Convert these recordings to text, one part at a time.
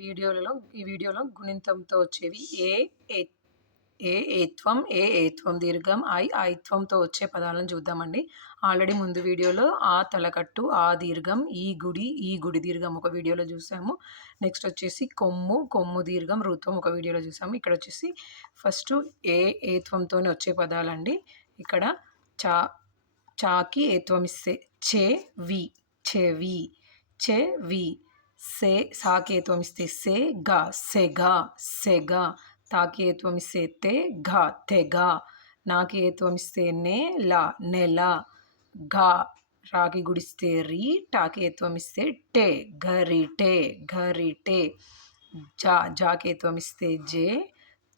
ఈ వీడియోలో గుణింతంతో వచ్చేవి ఏ ఏత్వం, ఏత్వం దీర్ఘం, ఐత్వంతో వచ్చే పదాలను చూద్దామండి. ఆల్రెడీ ముందు వీడియోలో ఆ తలకట్టు, ఆ దీర్ఘం, ఈ గుడి దీర్ఘం ఒక వీడియోలో చూసాము. నెక్స్ట్ వచ్చేసి కొమ్ము, కొమ్ము దీర్ఘం, రుత్వం ఒక వీడియోలో చూసాము. ఇక్కడ వచ్చేసి ఫస్ట్ ఏత్వంతోనే వచ్చే పదాలండి. ఇక్కడ చా చాకి ఏత్వం ఇస్తే చెవి, చెవి, చెవి. సాకి ఏత్వం ఇస్తే సెగ, సెగ, సెగ. తాకి ఏత్వం ఇస్తే తెగ, తెగ. నాకి ఏత్వం ఇస్తే నెల, నెల. ఘ రాకి గుడిస్తే రీ, టాకి ఏత్వం ఇస్తే టే, గరిటె, గరిటె. జాకి ఏత్వం ఇస్తే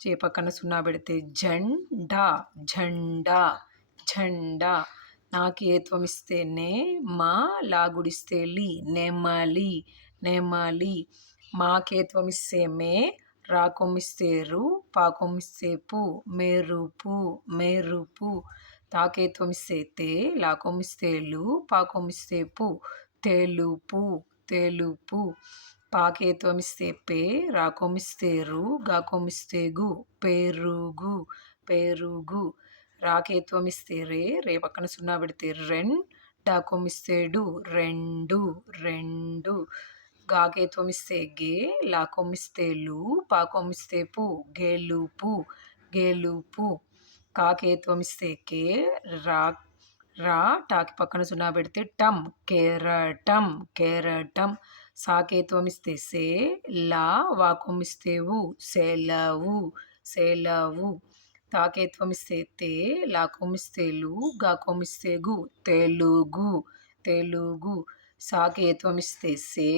జే పక్కన సున్నా పెడితే జెండా, జెండా, జెండా. నాకి ఏత్వం ఇస్తే నే, మా లా గుడిస్తే లి, నెమలి, నెమలి. మాకి ఏత్వం ఇస్తే మే, రా కొమ్మిస్తే రు, పా కొమ్మిస్తే పు, మెరుపు, మెరుపు. తాకేత్వం ఇస్తే తే, లా కొమ్మిస్తే లు, పా కొమ్మిస్తే పు, తెలుపు, తెలుపు. పాకేత్వం ఇస్తే పే, రా కొమ్మిస్తే రు, గా కొమ్మిస్తే గు, పెరుగు, పెరుగు. రాకేత్వం ఇస్తే రే పక్కన సున్నా పెడితే రెన్, డా కొమ్మిస్తే డు, రెండు, రెండు. గాకేత్వం ఇస్తే గే, లా కొమ్మిస్తే లు, పా కొమ్మిస్తే పు, గెలుపు, గెలుపు. కాకేత్వం ఇస్తే కే, రా టాకి పక్కన సున్నా పెడితే టమ్, కెరటం, కెరటం. సాకేత్వం ఇస్తే సే, లా వా కొమ్మిస్తే వు, సెలవు, సెలవు. తాకేత్వం ఇస్తే తే, లా కొమ్మిస్తే లు, గా కొమ్మిస్తే గు, తెలుగు, తెలుగు. సాకేత్వం ఇస్తే సే,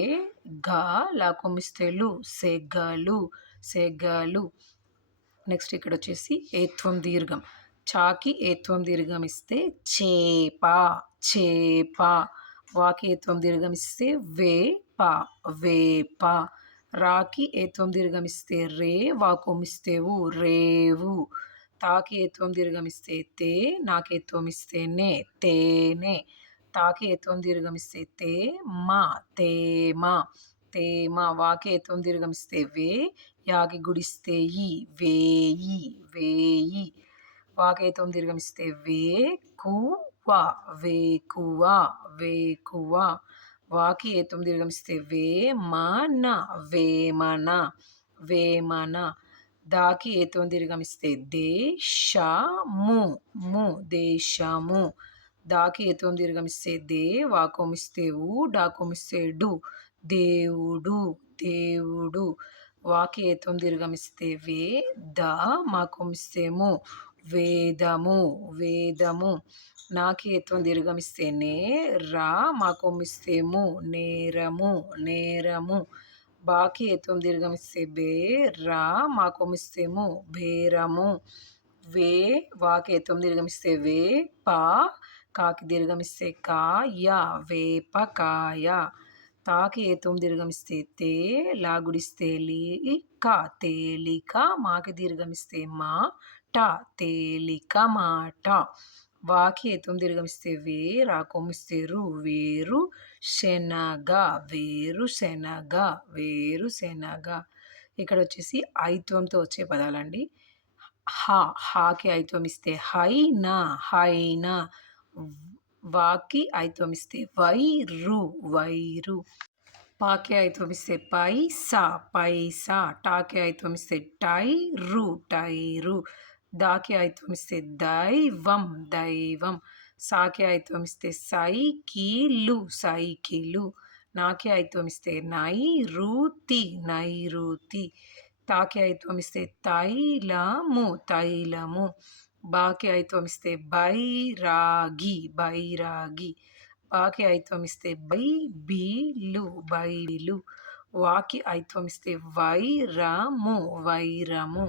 గా లా కొమ్మిస్తే లు, సెగలు, సెగలు. నెక్స్ట్ ఇక్కడ వచ్చేసి ఏత్వం దీర్ఘం. చాకి ఏత్వం దీర్ఘం ఇస్తే చేప, చేప. వాకి ఏత్వం దీర్ఘం ఇస్తే వేప, వేప. రాకి ఏత్వం దీర్ఘం ఇస్తే రే, వా కొమ్మిస్తే వు, రేవు. తాకి ఏత్వం దీర్ఘం ఇస్తే తే, నాకి ఏత్వం ఇస్తే నే, తేనె. తాకి ఏత్వం దీర్ఘం ఇస్తే తే, మా, తేమ, తేమ. వాకి ఏత్వం దీర్ఘం ఇస్తే వే, యాకి గుడిస్తే ఈ, వేయి, వేయి. వాకేత్వం దీర్ఘం ఇస్తే వేకువ, వేకువ, వేకువ. వాకి ఏత్వం దీర్ఘం ఇస్తే వేమన, వేమన, వేమన. దాకి ఏత్వం దీర్ఘం ఇస్తే దేశము, ము, దేశము. దాకి ఏత్వం దీర్ఘం ఇస్తే దే, వా కొమ్మిస్తే ఊ, డా కొమ్మిస్తే డు, దేవుడు, దేవుడు. వాకి ఏత్వం దీర్ఘం ఇస్తే వే, ద, మా కొమ్మిస్తే ము, వేదము, వేదము. నాకి ఏత్వం దీర్ఘం ఇస్తే నే, రా మా కొమ్మిస్తే ము, నేరము, నేరము. బాకి ఏత్వం దీర్ఘం ఇస్తే బే, రా మా కొమ్మిస్తే ము, బేరము. వాకి ఏత్వం దీర్ఘం ఇస్తే వే, పా. కాకి దీర్ఘం ఇస్తే కాయ, వేపకాయ. తాకి ఏత్వం దీర్ఘం ఇస్తే తే, లా గుడిస్తే లి, క, తేలిక. మాకి దీర్ఘం ఇస్తే మా, ట, తేలిక మాట. వాకి ఏత్వం దీర్ఘం ఇస్తే వే, రా కొమ్మిస్తే రు, వేరు శనగ, వేరు శనగ, వేరు శనగ. ఇక్కడ వచ్చేసి ఐత్వంతో వచ్చే పదాలండి. హాకి ఐత్వం ఇస్తే హైనా, హైనా. వాకి ఐత్వం ఇస్తే వైరు, వైరు. పాకి ఐత్వం ఇస్తే పైసా, పైసా. టాకి ఐత్వం ఇస్తే టైరు, టైరు. దాకి ఐత్వం ఇస్తే దైవం, దైవం. సాకి ఐత్వం ఇస్తే సైకిలు, సైకిలు. నాకి ఐత్వం ఇస్తే నైరుతి, నైరుతి. తాకి ఐత్వం ఇస్తే తైలము, తైలము. బాకి ఐత్వం ఇస్తే బైరాగి, బైరాగి. బాకి ఐత్వం ఇస్తే బైబిలు, బైబిలు. వాకి ఐత్వం ఇస్తే వైరము, వైరము.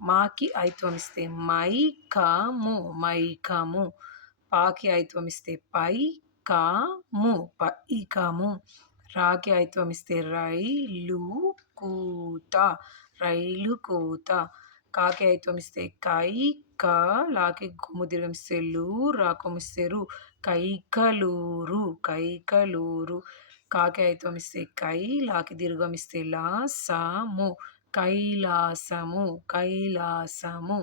మాకి ఐత్వం ఇస్తే మైకము, మైకము. పాకి ఐత్వం ఇస్తే పైకము, పైకము. రాకి ఐత్వం ఇస్తే రైలు కూత, రైలు కూత. కాకి ఐత్వం ఇస్తే కైక, లాకి కొమ్ము దీర్ఘం ఇస్తే లు, రా కొమ్ము ఇస్తే రు, కైకలూరు, కైకలూరు. కాకి అయిత్వం ఇస్తే కై, లాకి దీర్ఘం ఇస్తే లా, సా, ము. కైలాసము, కైలాసము.